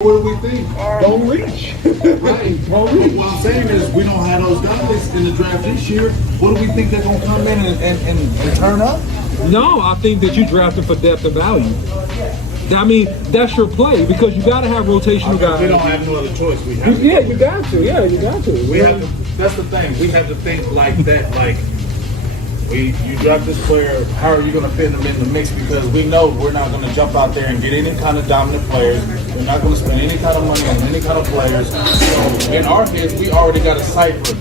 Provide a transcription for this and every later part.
What do we think? Don't reach. Right. Don't reach. What I'm saying is we don't have those guys in the draft this year. What do we think they're going to come in and turn up? No, I think that you drafted for depth and value. I mean, that's your play because you got to have rotational guys. We don't have no other choice. We have Yeah, you got to. Yeah, you got to. We have to. That's the thing. We have to think like that. Like, you draft this player, how are you going to fit them in the mix? Because we know we're not going to jump out there and get any kind of dominant players. We're not going to spend any kind of money on any kind of players. So in our heads, we already got a cipher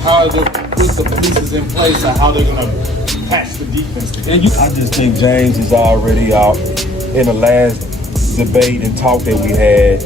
how to put the pieces in place and how they're going to patch the defense together. And I just think James is already out in the last debate and talk that we had.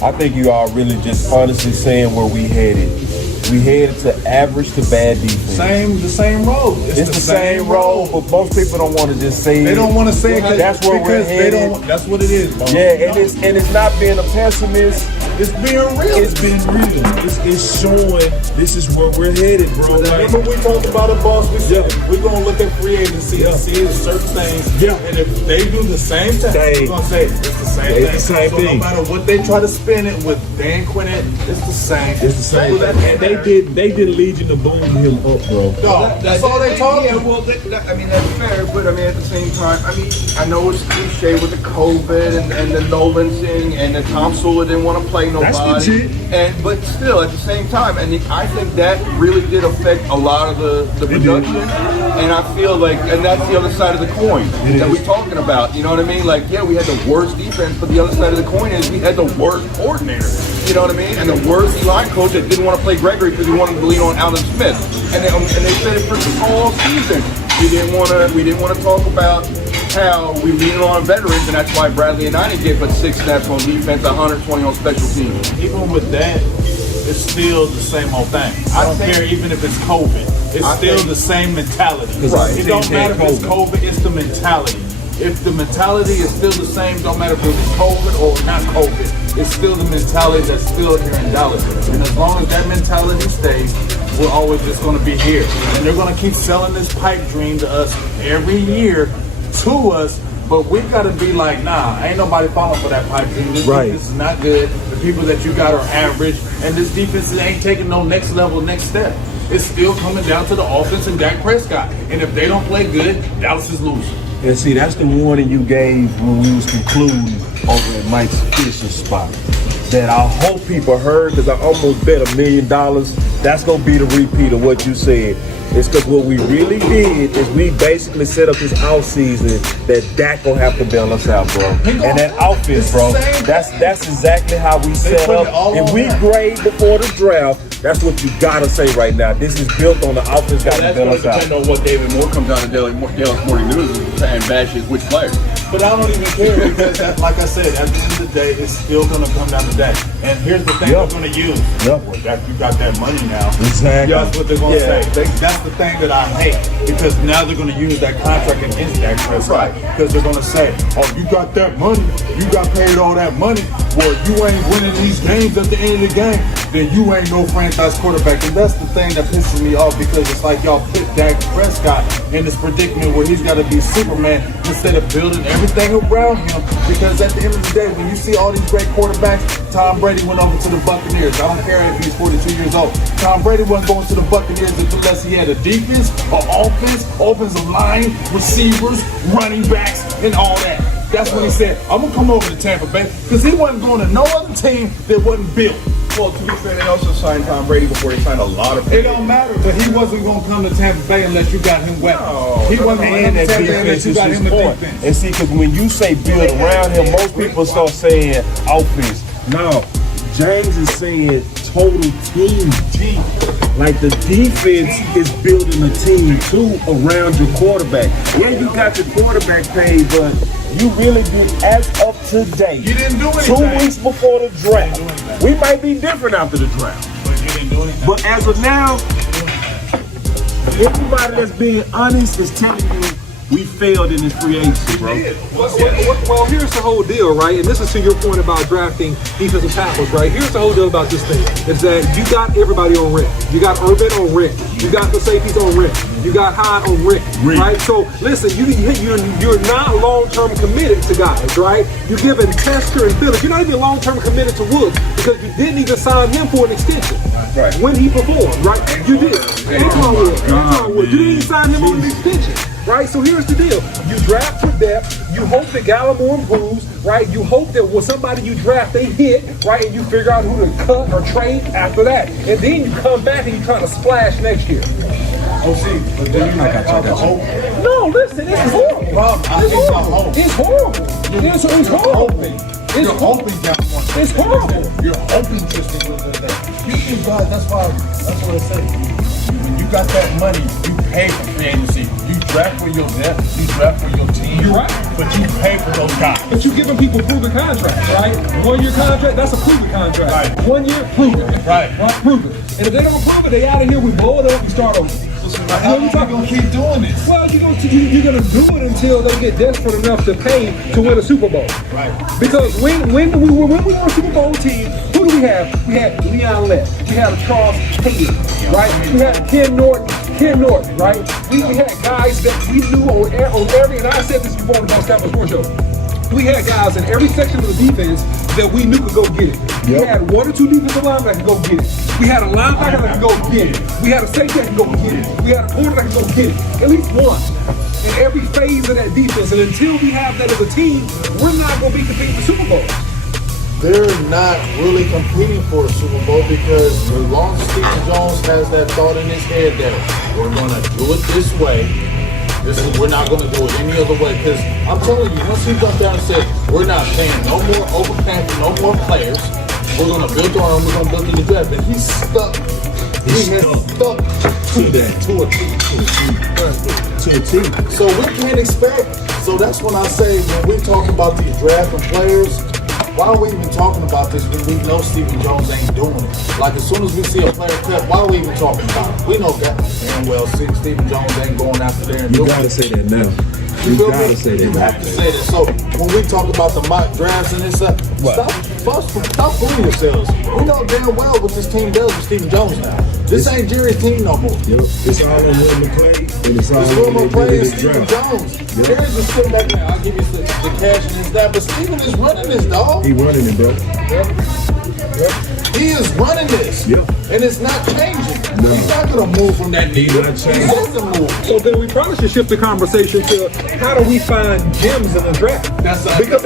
I think you are really just honestly saying where we headed. We headed to average to bad defense. The same road. It's the same road, but most people don't want to just say it. They don't want to say it that's where we're headed. That's what it is, bro. Yeah, and it's not being a pessimist. It's being real. It's been real. It's showing this is where we're headed, bro. Remember we talked about it, boss? We said we're going to look at free agency and see certain things. Yeah. And if they do the same thing, we're going to say it's the same thing. It's the same thing. No matter what they try to spin it with Dan Quinnett, it's the same. It's the same. And they did Legion of Boom him up, bro. No, that's all they told Yeah, him. well, I mean, that's fair, but I mean, at the same time, I mean, I know it's cliche with the COVID and the Nolan thing and the Tom Sula didn't want to play nobody. That's legit. But still, at the same time, and I think that really did affect a lot of the production. And I feel like, and that's the other side of the coin that we're talking about. You know what I mean? Like, yeah, we had the worst defense, but the other side of the coin is we had the worst coordinator. You know what I mean? And the worst line coach that didn't want to play Gregory because he wanted to lean on Allen Smith. And they said it for all season. We didn't want to talk about how we leaning on veterans, and that's why Bradley and I didn't get but 6 snaps on defense, 120 on special teams. Even with that, it's still the same old thing. I don't care even if it's COVID. It's still the same mentality. Right. It don't matter if it's COVID, it's the mentality. If the mentality is still the same, don't matter if it's COVID or not COVID, it's still the mentality that's still here in Dallas. And as long as that mentality stays, we're always just going to be here. And they're going to keep selling this pipe dream to us every year to us, but we've got to be like, nah, ain't nobody falling for that pipe dream. This defense is not good. The people that you got are average, and this defense ain't taking no next level, next step. It's still coming down to the offense and Dak Prescott. And if they don't play good, Dallas is losing. And see, that's the warning you gave when we was concluding over at Mike's Fishing Spot. That I hope people heard, because I almost bet $1 million. That's going to be the repeat of what you said. It's because what we really did is we basically set up this offseason that Dak gonna have to bail us out, bro. And that offense, bro, that's exactly how we set up. If we grade before the draft, that's what you gotta say right now. This is built on the offense got to bail us out. Depending on what David Moore comes out of Dallas Morning News and bashes which player. But I don't even care because, like I said, at the end of the day, it's still going to come down to that. And here's the thing they're going to use. Well, Dak, you got that money now. Exactly. That's what they're going to say. That's the thing that I hate because now they're going to use that contract against Dak Prescott. Because they're going to say, oh, you got that money. You got paid all that money. Well, you ain't winning these games at the end of the game. Then you ain't no franchise quarterback. And that's the thing that pisses me off because it's like y'all put Dak Prescott in this predicament where he's got to be Superman instead of building everything around him. Because at the end of the day, when you see all these great quarterbacks, Tom Brady went over to the Buccaneers. I don't care if he's 42 years old. Tom Brady wasn't going to the Buccaneers unless he had a defense, an offense, offensive line, receivers, running backs, and all that. That's when he said, I'm going to come over to Tampa Bay because he wasn't going to no other team that wasn't built. Well, to be fair, they also signed Tom Brady before he signed a lot of people. It don't matter, but he wasn't going to come to Tampa Bay unless you got him weapons. No, He wasn't going to come to And that Tampa Bay unless defense you is got his him a point. defense. And see, because when you say build around him, most people start saying offense. No, James is saying total team. Like the defense is building a team too around your quarterback. Yeah, you got your quarterback paid, but you really did as of today. You didn't do anything. 2 weeks before the draft. We might be different after the draft. But you didn't do anything. But as of now, everybody that's being honest is telling you We failed in this free agency, bro. Well, here's the whole deal, right? And this is to your point about drafting defensive tackles, right? Here's the whole deal about this thing: is that you got everybody on rent. You got Urban on rent. You got the safeties on rent. You got Hyde on rent, right? So listen, you're not long-term committed to guys, right? You're giving Tester and Phillips. You're not even long-term committed to Woods because you didn't even sign him for an extension when he performed, right? You did. Antoine Woods. You didn't even sign him on an extension. Right, so here's the deal. You draft for depth. You hope that Gallimore improves, right? You hope that when somebody you draft, they hit, right? And you figure out who to cut or trade after that. And then you come back and you try to splash next year. Oh, see, but then you got the hope. No, listen, it's horrible. It's horrible. It's horrible. You're hoping that one. It's horrible. You're hoping just to win that. You think, God, that's what I say. When you got that money, you pay for free agency. You draft for your depth, you draft for your team. You're right. But you pay for those guys. But you giving people proven contracts, right? 1 year contract, that's a proven contract. Right. 1 year, proven. Right. Proven. And if they don't prove it, they out of here, we blow it up, we start over. How are you gonna keep doing this? Well, you're gonna do it until they get desperate enough to pay to win a Super Bowl. Right. Because when we were a Super Bowl team, who do we have? We had Leon Lett. We had Charles Hayden, right? We had Ken Norton, right? We had guys that we knew on every, and I said this before on the Dallas Cowboys Sports Show. We had guys in every section of the defense that we knew could go get it. We had 1 or 2 defensive linemen that could go get it. We had a linebacker that could go get it. We had a safety that could go get it. We had a corner that could go get it. At least one. In every phase of that defense. And until we have that as a team, we're not going to be competing for Super Bowl. They're not really competing for a Super Bowl because as long as Stephen Jones has that thought in his head that we're going to do it this way, we're not going to do it any other way. Because I'm telling you, once he comes down and says, we're not paying no more overpaying for no more players, we're going to build our own, we're going to build in the draft. And he's stuck. He has stuck to that, to a team. So we can't expect. So that's when I say, when we talk about these drafting players, why are we even talking about this when we know Stephen Jones ain't doing it? Like, as soon as we see a player cut, why are we even talking about it? We know that. And well, Stephen Jones ain't going after there and doing it. You gotta say that now. You gotta say that. You have to say that. So when we talk about the mock drafts and this stuff, stop fooling yourselves. We know damn well what this team does with Stephen Jones now. This ain't Jerry's team no more. Yep. It's all in Will McClay and it's all Will McClay and in Stephen draft. Jones. Jerry's just sitting back there. I'll give you the cash and this that, but Stephen is running this, dog. He running it, bro. He is running this. Yep. And it's not changing. No. He's not going to move from that needle. not He changing. has to move. So then we probably should shift the conversation to how do we find gems in the draft? That's because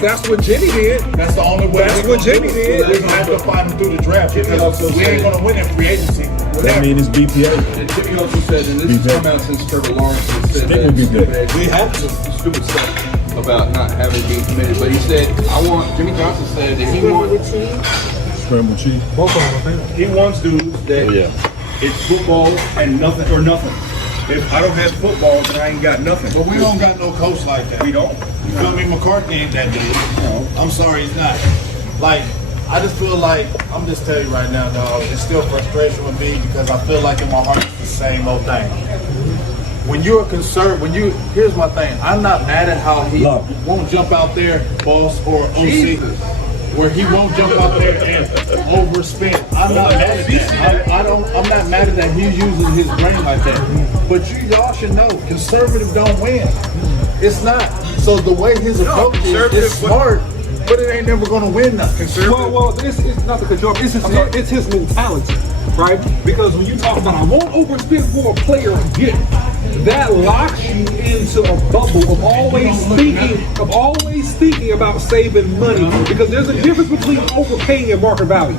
that's what Jimmy did. That's the only way. That's what Jimmy did. We're going to have to find him through the draft because we ain't going to win in free agency. That means it's BPA. And Jimmy also said, and this has come out since Trevor Lawrence has said Stick will be good. that We have to. stupid stuff about not having being committed. But he said, Jimmy Johnson said that he wants Scrambled cheese. Both of them, I think. He wants dudes that it's football and nothing or nothing. If I don't have football, then I ain't got nothing. But we don't got no coach like that. We don't. You feel me? McCarthy ain't that dude. No. I'm sorry, he's not. Like, I just feel like, I'm just telling you right now, dog, it's still frustration with me because I feel like in my heart it's the same old thing. When you're concerned, here's my thing. I'm not mad at how he won't jump out there, boss or OC, where he won't jump out there and overspend. I'm not mad at that. I'm not mad at that he's using his brain like that. But y'all should know, conservative don't win. It's not. So the way his approach is smart, but it ain't never gonna win nothing. Well, it's not the control. It's his mentality, right? Because when you talk about I won't overspend for a player to get it, that locks you into a bubble of always thinking about saving money. Because there's a difference between overpaying and market value.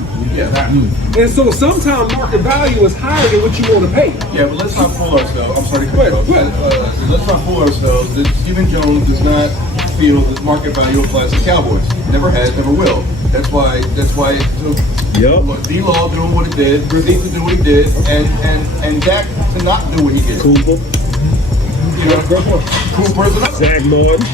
And so sometimes market value is higher than what you want to pay. Yeah, but let's not fool ourselves. I'm sorry to cut you off. Let's not fool ourselves that Stephen Jones does not feel that market value applies to Cowboys. Never has, never will. That's why it took D-Law doing what he did, Zeke to do what he did, and Dak to not do what he did. Cooper. You know, Cooper's enough. Zach Morton.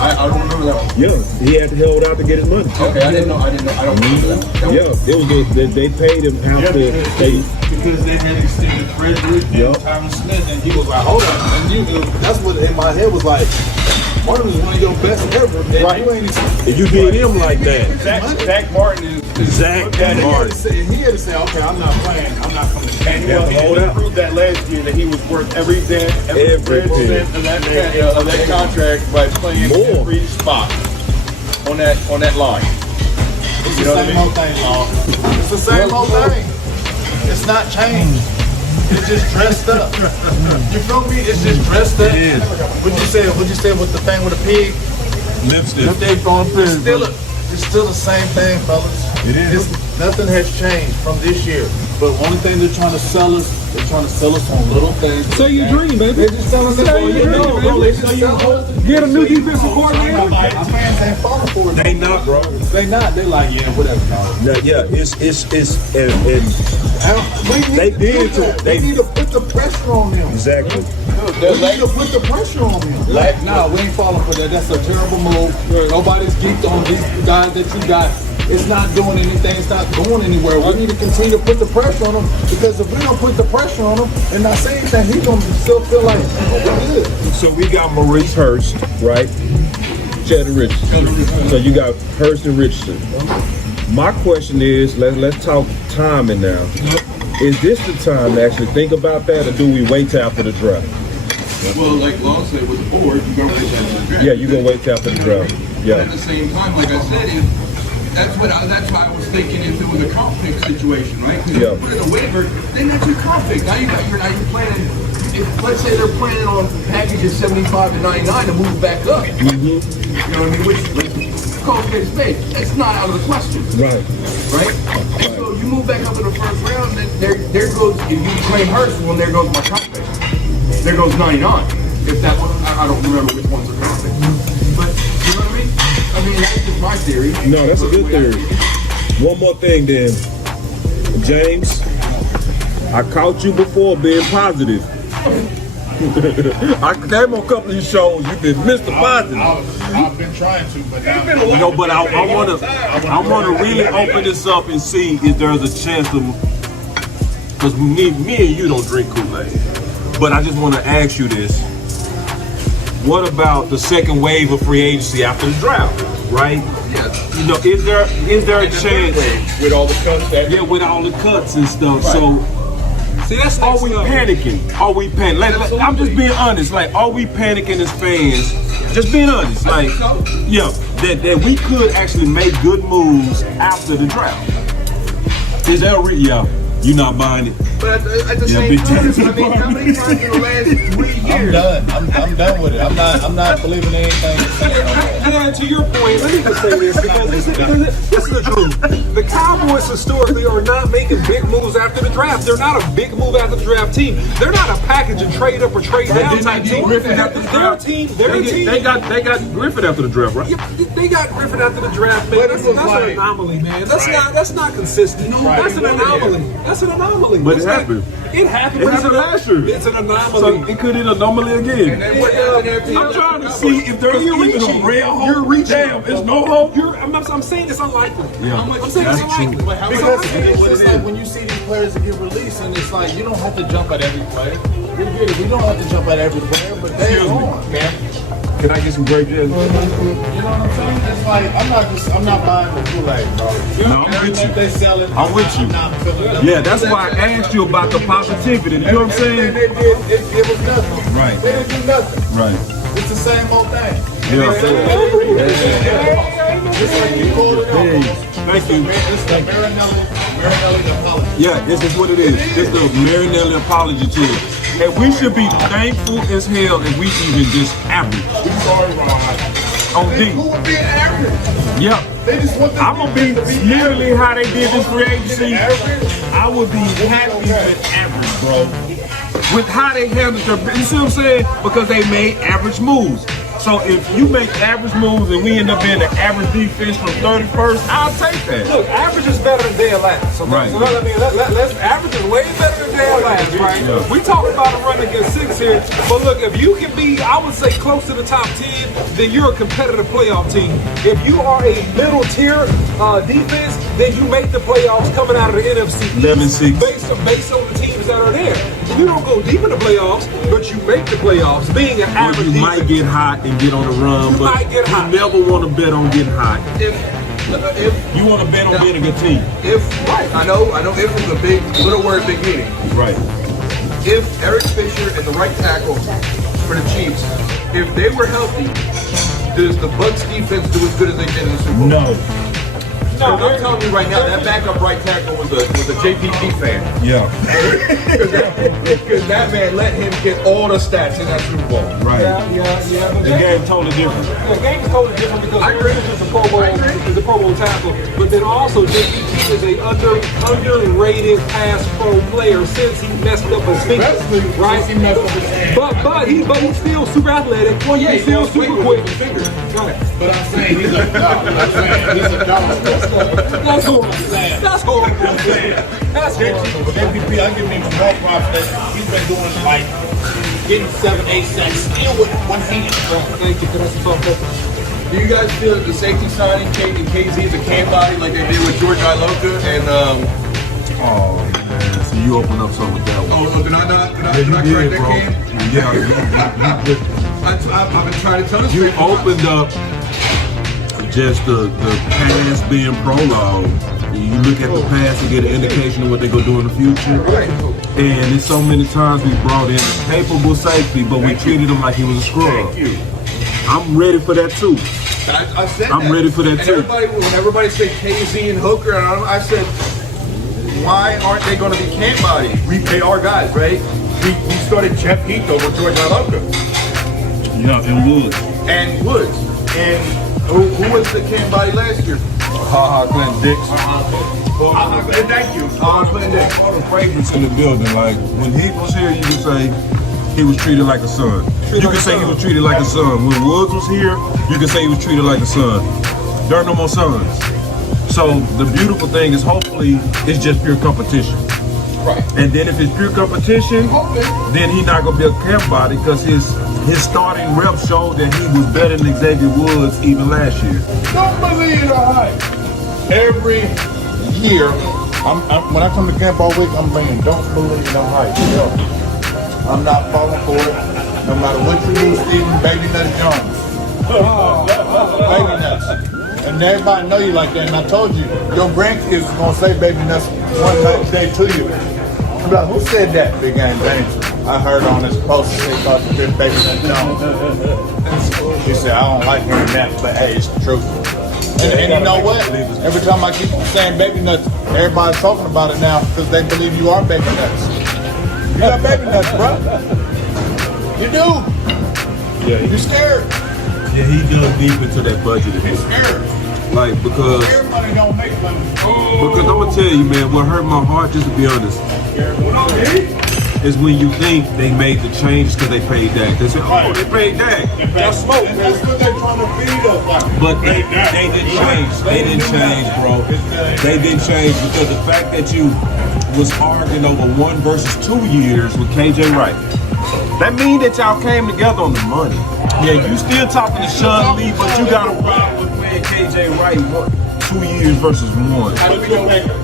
I don't remember that one. Yeah, he had to hold out to get his money. Okay, I didn't know. I don't remember that one. Yeah, it was they paid him after they. Because they had extended Frederick and Yep. Tyron Smith, and he was like, hold on. And that's what in my head was like, one of your best ever. And Right. you ain't And you did him like that. Zach Martin is Zach Martin. He had to say, okay, I'm not playing. I'm not coming to and Canada. he proved that last year that he was worth every cent, every Everything. cent of that contract by playing More. every spot on that line. It's You the know what I same mean? old thing, y'all. It's the same old thing. It's not changed. It's just dressed up. You feel me? It's just dressed up. It is. What'd you say with the thing with the pig? Lipstick. It's still the same thing, fellas. It is. Nothing has changed from this year. But only thing they're trying to sell us, on little things. Say your dream, baby. They're just selling us Say on your dream, baby. Get a new defensive coordinator. Our fans ain't falling for it. They not, bro. They not. They like, yeah, whatever. Dog. Yeah, it's and They did too. They need to put the pressure on them. exactly. We need to put the pressure on them. Nah, we ain't falling for that. That's a terrible move. Nobody's geeked on these guys that you got. It's not doing anything. It's not going anywhere. We need to continue to put the pressure on them, because if we don't put the pressure on him and not say anything, he's going to still feel like, oh, we're good. So we got Maurice Hurst, right? Cheddar Richardson. So you got Hurst and Richardson. My question is, let's talk timing now. Is this the time to actually think about that, or do we wait till after the draft? Well, like Long said, with the board, you're going to wait after the draft. Yeah, you're gonna wait till after the draft. But at Yeah. the same time, like I said, that's why I was thinking if it was a conflict situation, right? Because Yeah. if you put in a waiver, then that's your conflict. Now you're planning. If, let's say they're planning on packages 75 to 99 to move back up. You know what I mean? Which call space space. That's not out of the question. Right. Right? And so you move back up in the first round, then there goes, if you claim Hurst, well, there goes my conflict. There goes 99. If that one, I don't remember which ones are conflict. But, you know what I mean? I mean, that's just my theory. No, that's a good theory. One more thing then. James, I caught you before being positive. I came on a couple of these shows, you've been Mr. Positive. I've been trying to, but now. No, but I wanna really open this up and see if there's a chance to, because me and you don't drink Kool-Aid. But I just want to ask you this. What about the second wave of free agency after the draft, right? Yeah. You know, is there a chance with all the cuts that with all the cuts and stuff? So See, that's are we panicking? Are we panicking? I'm just being honest. Like, are we panicking as fans? Just being honest. Like, yeah, that we could actually make good moves after the draft. Is that real? Yeah, you're not buying it. But at the Yeah, same big time, time. I mean, how many times in the last 3 years? I'm done with it. I'm not believing anything you're saying. And to your point, let me just say this, because this is the truth. The Cowboys historically are not making big moves after the draft. They're not a big move after the draft team. They're not a package and trade up or trade down type team. Griffin after the Their draft? team, They got Griffin after the draft, right? Yeah, they got Griffin after the draft, man. That's an anomaly, man. That's not consistent. That's an anomaly. That's an anomaly. But it It's like- happened. It happened. It but happened last year. It's an So anomaly. it could hit anomaly again. And then what happened after I'm trying to see if there's You're even reaching. a real hope. You're reaching. Damn, there's no hope. I'm saying it's unlikely. Yeah, I'm saying it's that's unlikely. true. Because it's just like when you see these players that get released, and it's like you don't have to jump at every player. We get it. We don't have to jump at every player, but they're Excuse me. on, man. Can I get some grape jelly? You know what I'm saying? It's like I'm not buying the Kool-Aid, bro. No, I'm with you. They sell it. I'm with you. I'm not feeling them. Yeah, that's why I asked you about the positivity. You know what I'm Everything saying? they did, it was nothing. Right. They didn't do nothing. Right. It's the same old thing. Yeah. It's like you pulled it Hey, off. thank you. It's the Marinelli apology. Yeah, this is what it is. It's the Marinelli apology to it. And we should be thankful as hell if we even just average. Sorry, Ron. On They D. cool with being average. Yeah. They just want I'm gonna be literally how they did this free agency. I would be happy with average, bro. With how they handled their, you see what I'm saying? Because they made average moves. So if you make average moves and we end up being an average defense from 31st, I'll take that. Look, average is better than dead last. Okay? Right. So I mean, let's average is way better than dead last, right? Yeah. We talking about a run against 6 here, but look, if you can be, I would say, close to the top 10, then you're a competitive playoff team. If you are a middle tier defense, then you make the playoffs coming out of the NFC East 11-6. based on the teams that are there. You don't go deep in the playoffs, but you make the playoffs. Being an average You defense, might get hot and get on the run, You but might get hot. you never want to bet on getting hot. If You want to bet on being a good team. right, I know if is a big little word, big meaning. Right. If Eric Fisher and the right tackle for the Chiefs, if they were healthy, does the Bucs defense do as good as they did in the Super Bowl? No. No, I'm telling you right now, that backup right tackle was a JPP fan. Yeah. Because that man let him get all the stats in that Super Bowl. Right. yeah. But The game totally different. the game is totally different because I agree. Fisher is a Pro Bowl tackle, but then also JPP is a underrated pass pro player since he messed up his finger, right? He messed up his hand. But he's still super athletic. Well, yeah, he's still super quick. Right. But I'm saying he's a dog. I'm saying he's a dog. That's cool. That's cool. That's cool. JPP, I give him more props that he's been doing like getting 7-8 sacks still with one hand. Thank you for that support. Do you guys feel that the safety signing KZ is a can body like they did with George Iloka and Oh, man. So you open up something with that one. oh, did I not Yeah, you correct did, that bro. can? Yeah, you did. I've been trying to tell this. You opened up just the past being prologue. You look at the past and get an indication of what they're going to do in the future. And it's so many times we brought in a capable safety, but we treated him like he was a scrub. I'm ready for that too. I said I'm that. ready for that and too. When everybody said KZ and Hooker, and I said, why aren't they going to be can body? They are guys, right? We started Jeff Heath over George Iloka Yeah, and Woods. and Woods. And who was the can body last year? Clint Dix. Thank you. Clint Dix. All the fragrance in the building. Like when he was here, you could say he was treated like a son. You could say he was treated like a son. When Woods was here, you could say he was treated like a son. There are no more sons. So the beautiful thing is hopefully it's just pure competition. Right. And then if it's pure competition, then he's not gonna be a camp body because his starting rep showed that he was better than Xavier Woods even last year. Don't believe the hype. Every year, when I come to camp all week, I'm saying, don't believe the hype. I'm not falling for it. No matter what you do, Stephen Baby Nuts Jones. Baby Nuts. And everybody know you like that. And I told you, your grandkids is gonna say Baby Nuts one day to you. I'm like, who said that, Big Game James? I heard on this post they thought the fifth Baby Nuts Jones. She said, I don't like hearing that, but hey, it's the truth. And you know what? Every time I keep saying Baby Nuts, everybody's talking about it now because they believe you are Baby Nuts. You got Baby Nuts, bro. You do. Yeah, You scared. yeah, he dug deep into that budget. He's scared. Like because Everybody don't make money. I'm gonna tell you, man, what hurt my heart, just to be honest, is when you think they made the changes because they paid Dak. They said, oh, they paid Dak. That's smoke. And that's what they're trying to feed us. Like, But they didn't change. They didn't change, bro. They didn't change because the fact that you was arguing over 1 versus 2 years with KJ Wright, that means that y'all came together on the money. Yeah, you still talking to Sean Lee, but you got a problem with playing KJ Wright 2 years versus 1.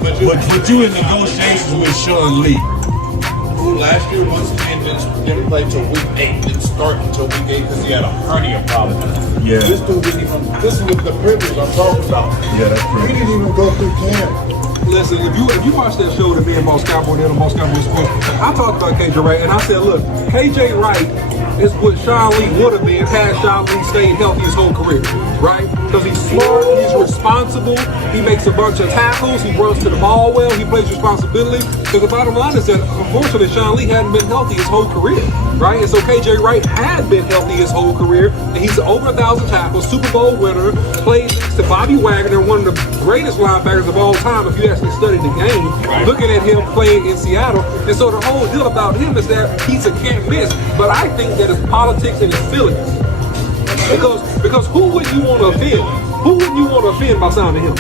But you in negotiations with Sean Lee. last year, once again, didn't play till week 8. Didn't start until week 8 because he had a hernia problem. Yeah. This dude didn't even. This is the privilege I'm talking about. Yeah, that's He true. didn't even go through camp. Listen, if you watch that show that me and Moss Cowboy did on Moss Cowboy Sports, I talked about KJ Wright, and I said, look, KJ Wright is what Sean Lee would have been had Sean Lee stayed healthy his whole career, right? Because he's smart, he's responsible, he makes a bunch of tackles, he runs to the ball well, he plays responsibility. Because the bottom line is that, unfortunately, Sean Lee hadn't been healthy his whole career, right? And so KJ Wright had been healthy his whole career, and he's over 1,000 tackles, Super Bowl winner, played next to Bobby Wagner, one of the greatest linebackers of all time if you actually study the game, looking at him playing in Seattle. And so the whole deal about him is that he's a can't miss, but I think that it's politics and his feelings. Because who would you want to offend? Who would you want to offend by signing him? I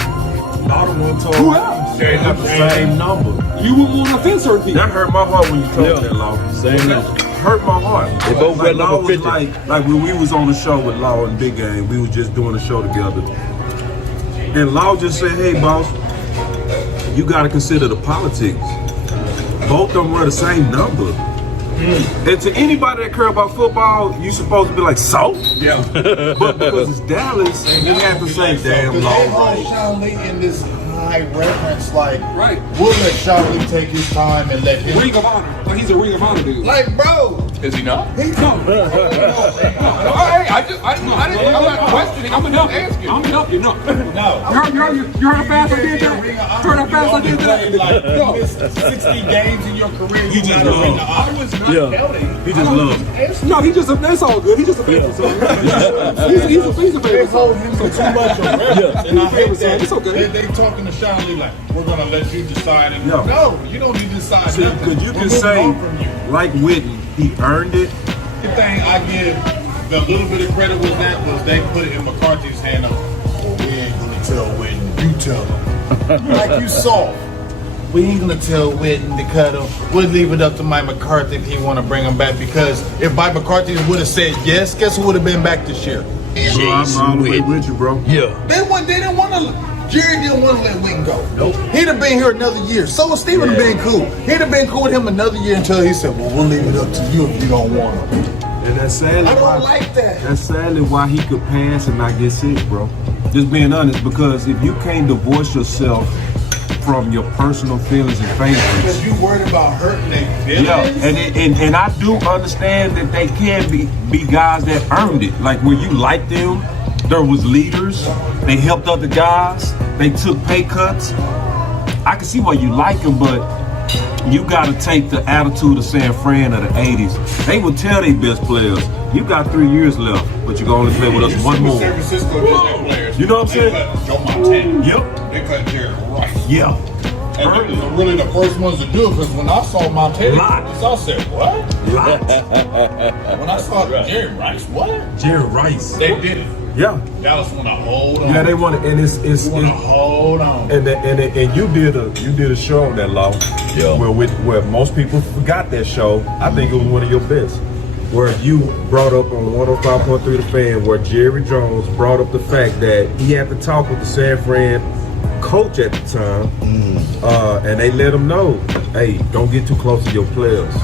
don't want to talk. Who else? They have the same number. You would want to offend certain people. That hurt my heart when you told that, Law. Same number. Hurt my heart. They both like, got Law number was 50. like when we was on the show with Law and Big Game, we was just doing a show together. And Law just said, hey, boss, you got to consider the politics. Both of them were the same number. And to anybody that care about football, you supposed to be like, so? Yeah. But because it's Dallas, you have to say, damn, They Law. hold Sean Lee in this high reverence, like, Right. we'll let Sean Lee take his time and let him. Ring of Honor. Like he's a Ring of Honor dude. Like, bro, Is he not? he I'm not questioning. I'm just asking. I'm help you. No. no. You heard how fast I did that? You heard how fast I did that? Like, you missed 60 games in your career. You just not a ring love. of honor. I was not counting. He just loves. No, he just that's all good. He just a favorite son. He's a They favorite hold son. him to too much of reverence, and I hate that. It's okay. They talking to Sean Lee like, we're gonna let you decide. And Yeah. no, you don't need to decide See, nothing. because you We're can moving say, on from you. like Whitney, he earned it. The thing I give the little bit of credit was they put it in McCarthy's hand. Well, we ain't gonna tell Whitney. You tell him. Like you saw. We ain't gonna tell Whitney to cut him. We'll leave it up to Mike McCarthy if he want to bring him back. Because if Mike McCarthy would have said yes, guess who would have been back this year? Bro, I'm all the way with you, bro. Yeah. They didn't want to. Jerry didn't want to let Witten go. Nope. He'd have been here another year. So would Steven have been cool. He'd have been cool with him another year until he said, well, we'll leave it up to you if you don't want him. And that's sadly I don't why, like that. That's sadly why he could pass and not get sick, bro. Just being honest, because if you can't divorce yourself from your personal feelings and favorites. Because you worried about hurting their feelings. Yeah, and I do understand that they can be guys that earned it. Like when you like them, there was leaders, they helped other guys, they took pay cuts. I can see why you like them, but you got to take the attitude of San Fran of the 80s. They would tell their best players, you got 3 years left, but you can only play with us one more. San Francisco did that players. You know what I'm saying? They cut Joe Montana. Yep. They cut Jerry Rice. Yeah. And they were really the first ones to do it, because when I saw Montana, Lot. I said, what? Lot. When I saw Jerry Rice, what? Jerry Rice. They did it. Yeah. Dallas want to hold on. Yeah, they want to, and it's want to hold on. and you did a show on that, Law. Yeah. Where most people forgot that show. I think it was one of your best. Where you brought up on 105.3 The Fan, where Jerry Jones brought up the fact that he had to talk with the San Fran coach at the time, and they let him know, hey, don't get too close to your players.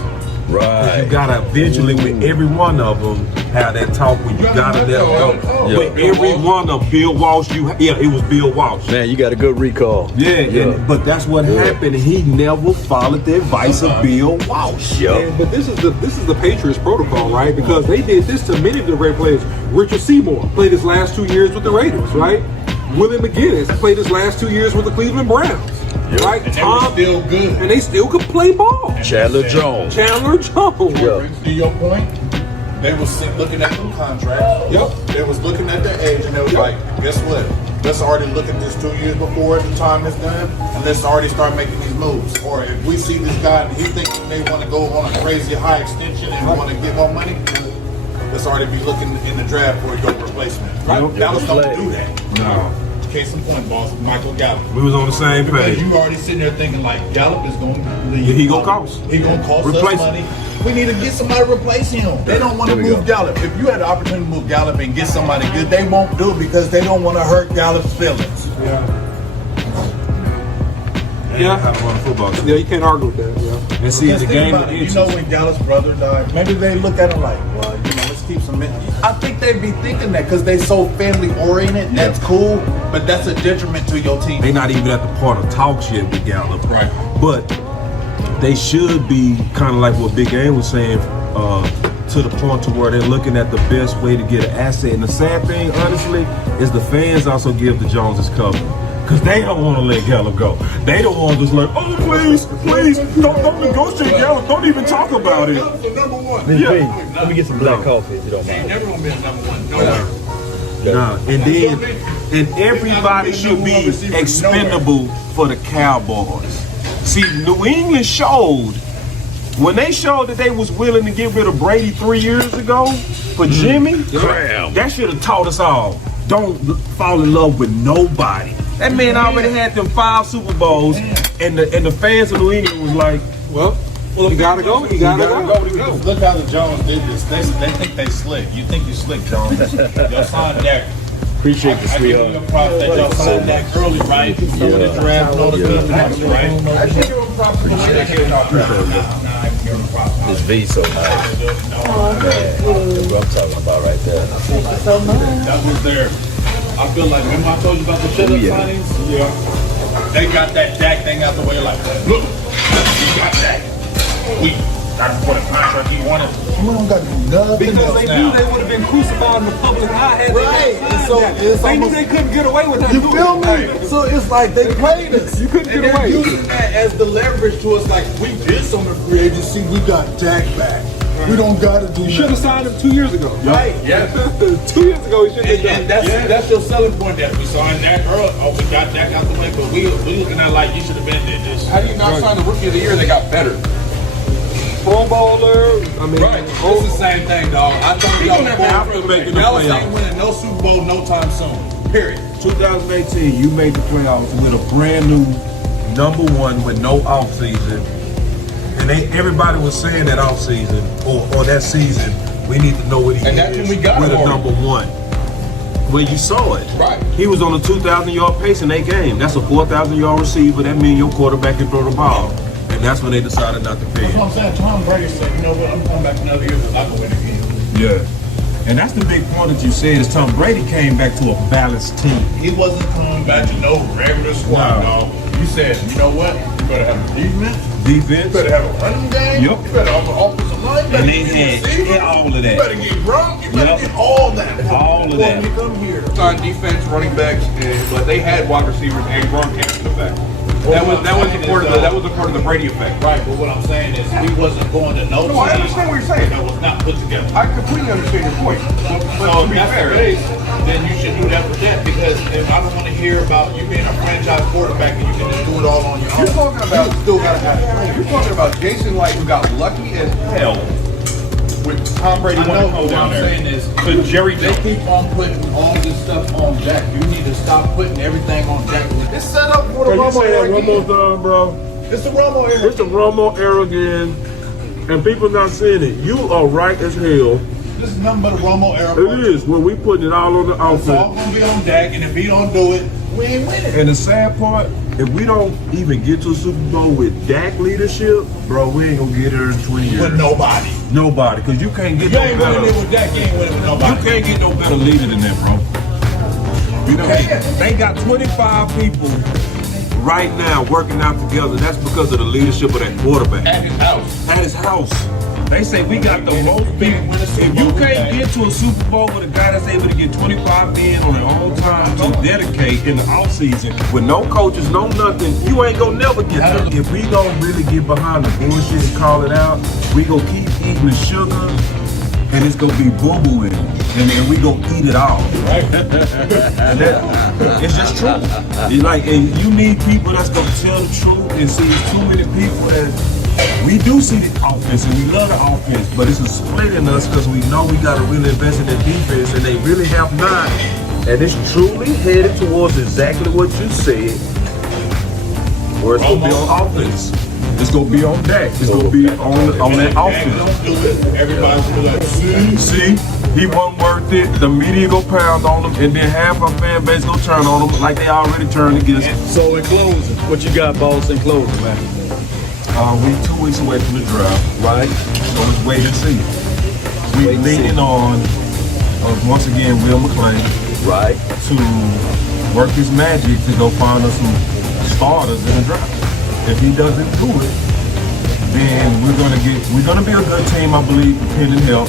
Right. You gotta eventually, with every one of them, have that talk when you gotta let them go. Yeah. With every one of Bill Walsh, it was Bill Walsh. Man, you got a good recall. Yeah. But that's what happened. He never followed the advice of Bill Walsh. Yeah, but this is the Patriots protocol, right? Because they did this to many of the great players. Richard Seymour played his last 2 years with the Raiders, right? Willie McGinnis played his last 2 years with the Cleveland Browns, right? And they were still good. And they still could play ball. Chandler Jones. Chandler Jones. Yeah. To your point, they was looking at them contracts. Yep. They was looking at their age, and they was like, guess what? Let's already look at this 2 years before the time is done, and let's already start making these moves. Or if we see this guy and he thinks they want to go on a crazy high extension and want to get more money, let's already be looking in the draft for a dope replacement. Right? Dallas don't do that. No. Case in point, boss, Michael Gallup. We was on the same Because page. you already sitting there thinking like Gallup is going to leave. He gonna cost. He gonna cost Replace us money. We need to get somebody to replace him. They don't want to There we move go. Gallup. If you had the opportunity to move Gallup and get somebody good, they won't do it because they don't want to hurt Gallup's feelings. Yeah. How to run a football team. Yeah, you can't argue with that. Yeah. And see, Because the think game about of it, you inches. know when Gallup's brother died, maybe they look at him like, well, you know, let's keep some. I think they'd be thinking that because they so family oriented. That's cool, but that's a detriment to your team. They not even at the part of talks yet with Gallup. Right. But they should be kind of like what Big Game was saying, to the point to where they're looking at the best way to get an asset. And the sad thing, honestly, is the fans also give the Joneses cover. Because they don't want to let Gallup go. They don't want to just like, oh, please, don't negotiate Gallup. Don't even talk about it. Number one. Please, let me get some black coffee if you don't mind. Never gonna be a number one. No. Nah. And everybody should be expendable for the Cowboys. See, New England showed When they showed that they was willing to get rid of Brady 3 years ago for Jimmy, that should have taught us all. Don't fall in love with nobody. That man already had them 5 Super Bowls, and the fans of New England was like, well, you gotta go. You gotta go. Look how the Jones did this. They think they slick. You think you slick, Jones? Y'all signed Dak. appreciate the I give you a prop that y'all signed Dak early, right? Some of the draft and all the good stuff, right? I give you a prop. This V so nice. That's what I'm talking about right there. That was there. I feel like, remember I told you about the shut-up signings? Yeah. They got that Dak thing out the way like, look, we got Dak. We got him for the contract he wanted. We don't got to do nothing because they knew they would have been crucified in the public eye. Right. So they knew they couldn't get away with that. You feel me? So it's like they played us. You couldn't get away. Using that as the leverage to us, like we did some of the free agency, we got Dak back. We don't got to do. You should have signed him 2 years ago. Right. Yeah. 2 years ago, he should have done. And that's your selling point that we signed Dak early. Oh, we got Dak out the way, but we looking at like you should have been did this. How do you not sign the rookie of the year? They got better. Pro bowler. I mean, Right. It's the same thing, dog. I told y'all before. Dallas ain't winning no Super Bowl no time soon. Period. 2018, you made the playoffs with a brand new #1 with no offseason. And everybody was saying that offseason or that season, we need to know what he And that's when we got with him a already. #1. Well, you saw it. Right. He was on a 2,000-yard pace in that game. That's a 4,000-yard receiver. That means your quarterback can throw the ball. And that's when they decided not to pay That's him. what I'm saying. Tom Brady said, you know what, I'm coming back another year because I can win again. Yeah. And that's the big point that you said is Tom Brady came back to a balanced team. He wasn't coming back to no regular squad, dog. You said, you know what? You better have a defense. You Defense. better have a running game. Yep. You better have an offensive line. You better And they get had receiver. all of that. You better get Gronk. You better Yep. get all that. All of that. When you come here. On defense, running backs, but they had wide receivers and Gronk after the fact. That was a part of the Brady effect. Right, but what I'm saying is we wasn't going to no No, I team understand what you're saying. that was not put together. I completely understand your point. But So to if be that's fair, the case, then you should do that for that because if I don't want to hear about you being a franchise quarterback and you can just do it all on your own. you're talking about you still gotta have it. You're talking about Jason Light, who got lucky as hell with Tom Brady I know, wanting to but go what down I'm there. saying is, To Jerry they Jones. keep on putting all this stuff on Dak. You need to stop putting everything on Dak. It's set up for the Can you Romo say that era one more again. time, bro? It's the Romo era. It's the Romo era again, and people not seeing it. You are right as hell. This is nothing but a Romo era. It is when we putting it all on the It's all offense. gonna be on Dak, and if he don't do it, we ain't winning. And the sad part, if we don't even get to a Super Bowl with Dak leadership, bro, we ain't gonna get there in 20 years. With nobody. Nobody, because you can't get You no ain't better. winning it with Dak. You ain't winning with You nobody. can't get no better leader than that, bro. You can't. They got 25 people right now working out together. That's because of the leadership of that quarterback. At his house. At his house. They say we got the most people. If you can't get to a Super Bowl with a guy that's able to get 25 men on their own time to dedicate in the offseason with no coaches, no nothing, you ain't gonna never get there. If we don't really get behind the bullshit and call it out, we gonna keep eating the sugar and it's gonna be boo-boo in it. And then we gonna eat it all. Right? And that, it's just true. It's like, and you need people that's gonna tell the truth and see it's too many people that we do see the offense and we love the offense, but it's a split in us because we know we gotta really invest in the defense and they really have not. And it's truly headed towards exactly what you said, where it's gonna be on offense. It's gonna be on Dak. It's gonna be on that offense. Don't do it. Everybody's gonna be like, See, he wasn't worth it. The media go pound on him, and then half our fan base go turn on him like they already turned against him. So in closing, what you got, boss? In closing, man. We 2 weeks away from the draft, Right. so it's wait and see. We Wait and see. leaning on, once again, Will McClain Right. to work his magic to go find us some starters in the draft. If he doesn't do it, then we're gonna be a good team, I believe, pending help.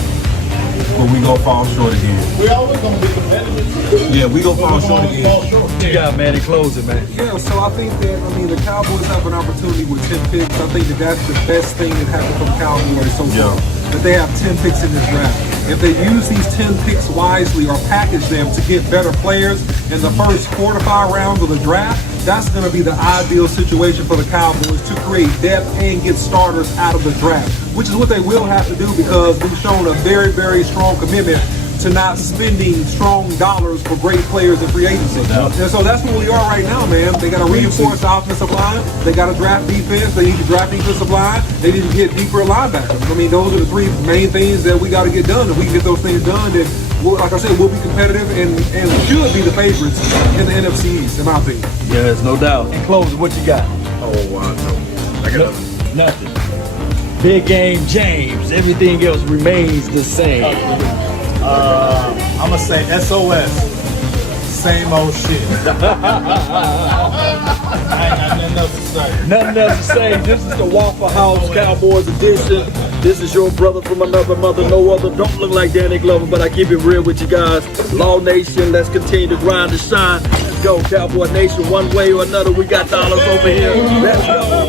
But we gonna fall short again. we always gonna be competitive. Yeah, we gonna fall We're short gonna again. fall short. You got, man, in closing, man. Yeah, so I think that, the Cowboys have an opportunity with 10 picks. I think that that's the best thing that happened from Cowboys so far. That they have 10 picks in this draft. If they use these 10 picks wisely or package them to get better players in the first 4 to 5 rounds of the draft, that's going to be the ideal situation for the Cowboys to create depth and get starters out of the draft, which is what they will have to do because we've shown a very, very strong commitment to not spending strong dollars for great players in free agency. And so that's where we are right now, man. They got to reinforce the offensive line. They got to draft defense. They need to draft defensive line. They need to get deeper linebackers. I mean, those are the three main things that we got to get done. If we can get those things done, then, like I said, we'll be competitive and should be the favorites in the NFC East, in my opinion. Yes, no doubt. In closing, what you got? Oh, wow, no. I got Nothing. Big game, James. Everything else remains the same. I'm gonna say SOS. Same old shit. I ain't got nothing else to say. Nothing else to say. This is the Waffle House Cowboys edition. This is your brother from another mother, no other. Don't look like Danny Glover, but I keep it real with you guys. Law Nation, let's continue to grind and shine. Let's go, Cowboy Nation. One way or another, we got dollars over here. Let's go.